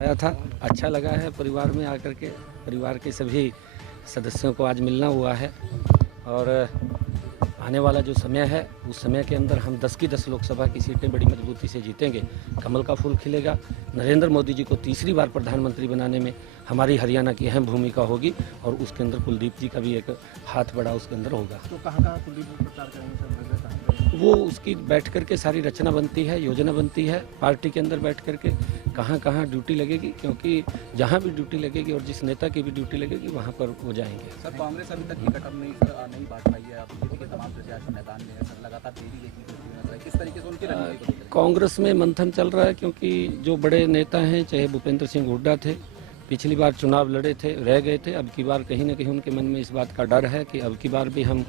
आया था, अच्छा लगा है परिवार में आकर के। परिवार के सभी सदस्यों को आज मिलना हुआ है और आने वाला जो समय है उस समय के अंदर हम 10 की 10 लोकसभा की सीटें बड़ी मजबूती से जीतेंगे। कमल का फूल खिलेगा। नरेंद्र मोदी जी को तीसरी बार प्रधानमंत्री बनाने में हमारी हरियाणा की अहम भूमिका होगी और उसके अंदर कुलदीप जी का भी एक हाथ बड़ा उसके अंदर होगा। तो कहाँ कुलदीप जी प्रचार करेंगे सर? वो उसकी बैठ करके सारी रचना बनती है, योजना बनती है पार्टी के अंदर बैठ करके कहाँ कहाँ ड्यूटी लगेगी, क्योंकि जहाँ भी ड्यूटी लगेगी और जिस नेता की भी ड्यूटी लगेगी वहाँ पर वो जाएंगे। सर कांग्रेस अभी तक टिकट नहीं बांट पाई है। बीजेपी के तमाम प्रत्याशी मैदान में है सर, लगातार देरी देखने को मिल रहा है। किस तरीके से उनकी रणनीति को कांग्रेस में मंथन चल रहा है, क्योंकि जो बड़े नेता हैं, चाहे भूपेंद्र सिंह हुड्डा थे, पिछली बार चुनाव लड़े थे, रह गए थे। अब की बार कहीं ना कहीं उनके मन में इस बात का डर है कि अब की बार भी हम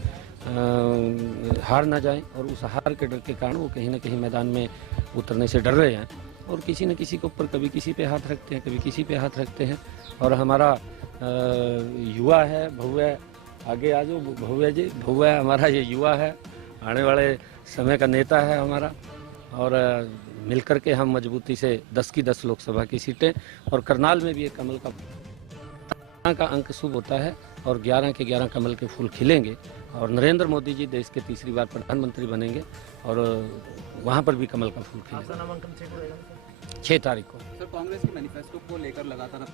हार ना जाएं और उस हार के डर के कारण वो कहीं ना कहीं मैदान में उतरने से डर रहे हैं और किसी न किसी के ऊपर कभी किसी पे हाथ रखते हैं, कभी किसी पे हाथ रखते हैं। और हमारा युवा है, भव्य, आगे आ जाओ भव्य जी, भव्य हमारा ये युवा है, आने वाले समय का नेता है हमारा। और मिलकर के हम मजबूती से 10 की 10 लोकसभा की सीटें और करनाल में भी एक कमल का अंक शुभ होता है और 11 के 11 कमल के फूल खिलेंगे और नरेंद्र मोदी जी देश के तीसरी बार प्रधानमंत्री बनेंगे और वहाँ पर भी कमल का फूल खिलेगा। नामांकन 6 तारीख को। सर कांग्रेस के मैनिफेस्टो को लेकर लगातार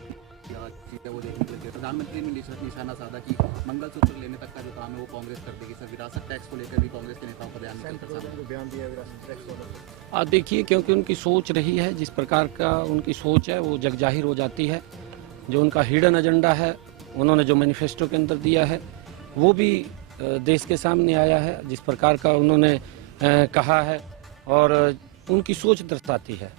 चीजें वो देखने को मिलती है। प्रधानमंत्री ने निशाना साधा कि मंगलसूत्र लेने तक का जो काम है वो कांग्रेस कर देगी। सर विरासत टैक्स को लेकर भी कांग्रेस के नेताओं का बयान दिया विरासत टैक्स। देखिए, क्योंकि उनकी सोच रही है, जिस प्रकार का उनकी सोच है वो जग जाहिर हो जाती है। जो उनका हिडन एजेंडा है, उन्होंने जो मैनिफेस्टो के अंदर दिया है वो भी देश के सामने आया है। जिस प्रकार का उन्होंने कहा है और उनकी सोच दर्शाती है।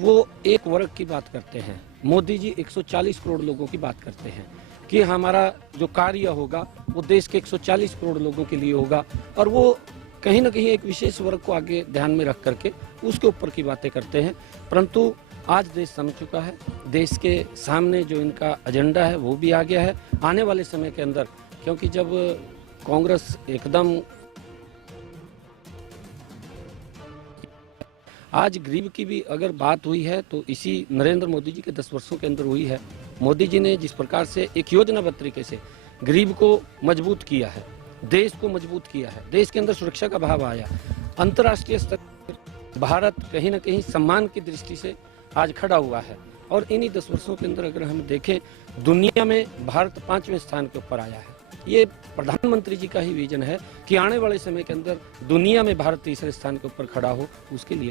वो एक वर्ग की बात करते हैं, मोदी जी 140 करोड़ लोगों की बात करते हैं कि हमारा जो कार्य होगा वो देश के 140 करोड़ लोगों के लिए होगा और वो कहीं ना कहीं एक विशेष वर्ग को आगे ध्यान में रख करके उसके ऊपर की बातें करते हैं। परंतु आज देश समझ चुका है, देश के सामने जो इनका एजेंडा है वो भी आ गया है। आने वाले समय के अंदर, क्योंकि जब कांग्रेस एकदम आज गरीब की भी अगर बात हुई है तो इसी नरेंद्र मोदी जी के 10 वर्षों के अंदर हुई है। मोदी जी ने जिस प्रकार से एक योजनाबद्ध तरीके से गरीब को मजबूत किया है, देश को मजबूत किया है, देश के अंदर सुरक्षा का भाव आया, अंतर्राष्ट्रीय स्तर पर भारत कहीं ना कहीं सम्मान की दृष्टि से आज खड़ा हुआ है। और इन्हीं 10 वर्षों के अंदर अगर हम देखें, दुनिया में भारत 5वें स्थान के ऊपर आया है। ये प्रधानमंत्री जी का ही विजन है कि आने वाले समय के अंदर दुनिया में भारत तीसरे स्थान के ऊपर खड़ा हो, उसके लिए